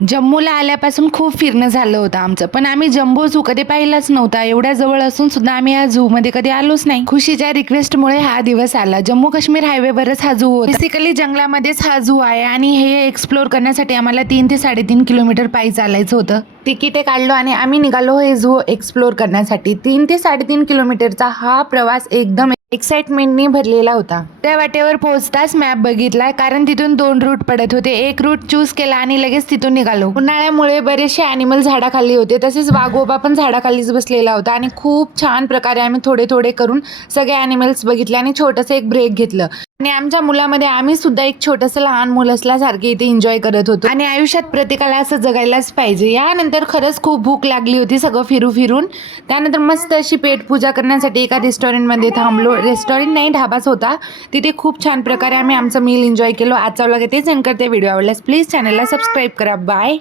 जम्मूला आल्यापासून खूप फिरणं झालं होतं आमचं, पण आम्ही जम्बो झू कधी पाहिलाच नव्हता. एवढ्या जवळ असून सुद्धा आम्ही या झू मध्ये कधी आलोच नाही. खुशीच्या रिक्वेस्टमुळे हा दिवस आला. जम्मू काश्मीर हायवेवरच हा झू होता. बेसिकली जंगलामध्येच हा झू आहे आणि हे एक्सप्लोर करण्यासाठी आम्हाला 3 ते 3.5 किलोमीटर पायी चालायचं होतं. तिकीटे काढलो आणि आम्ही निघालो हे झू एक्सप्लोर करण्यासाठी. 3 ते 3.5 किलोमीटरचा हा प्रवास एकदम एक्साइटमेंटने भरलेला होता. त्या वाटेवर पोहोचताच मॅप बघितला, कारण तिथून 2 रूट पडत होते. एक रूट चूज केला आणि लगेच तिथून निघालो. उन्हाळ्यामुळे बरेचसे ॲनिमल झाडाखाली होते, तसेच वाघोबा पण झाडाखालीच बसलेला होता आणि खूप छान प्रकारे आम्ही थोडे थोडे करून सगळे ॲनिमल्स बघितले आणि छोटंसं एक ब्रेक घेतलं. आणि आमच्या मुलामध्ये आम्ही सुद्धा एक छोटंसं लहान मुल असल्यासारखे इथे एन्जॉय करत होतो. आणि आयुष्यात प्रत्येकाला असं जगायलाच पाहिजे. यानंतर खरंच खूप भूक लागली होती सगळं फिरून. त्यानंतर मस्त अशी पेटपूजा करण्यासाठी एका रेस्टॉरंटमध्ये थांबलो. रेस्टॉरंट नाही, ढाबाच होता. तिथे खूप छान प्रकारे आम्ही आमचं मील एन्जॉय केलो. आजचा व्लॉग इथेच एंड करते. व्हिडिओ आवडल्यास प्लीज चॅनलला सबस्क्राईब करा. बाय.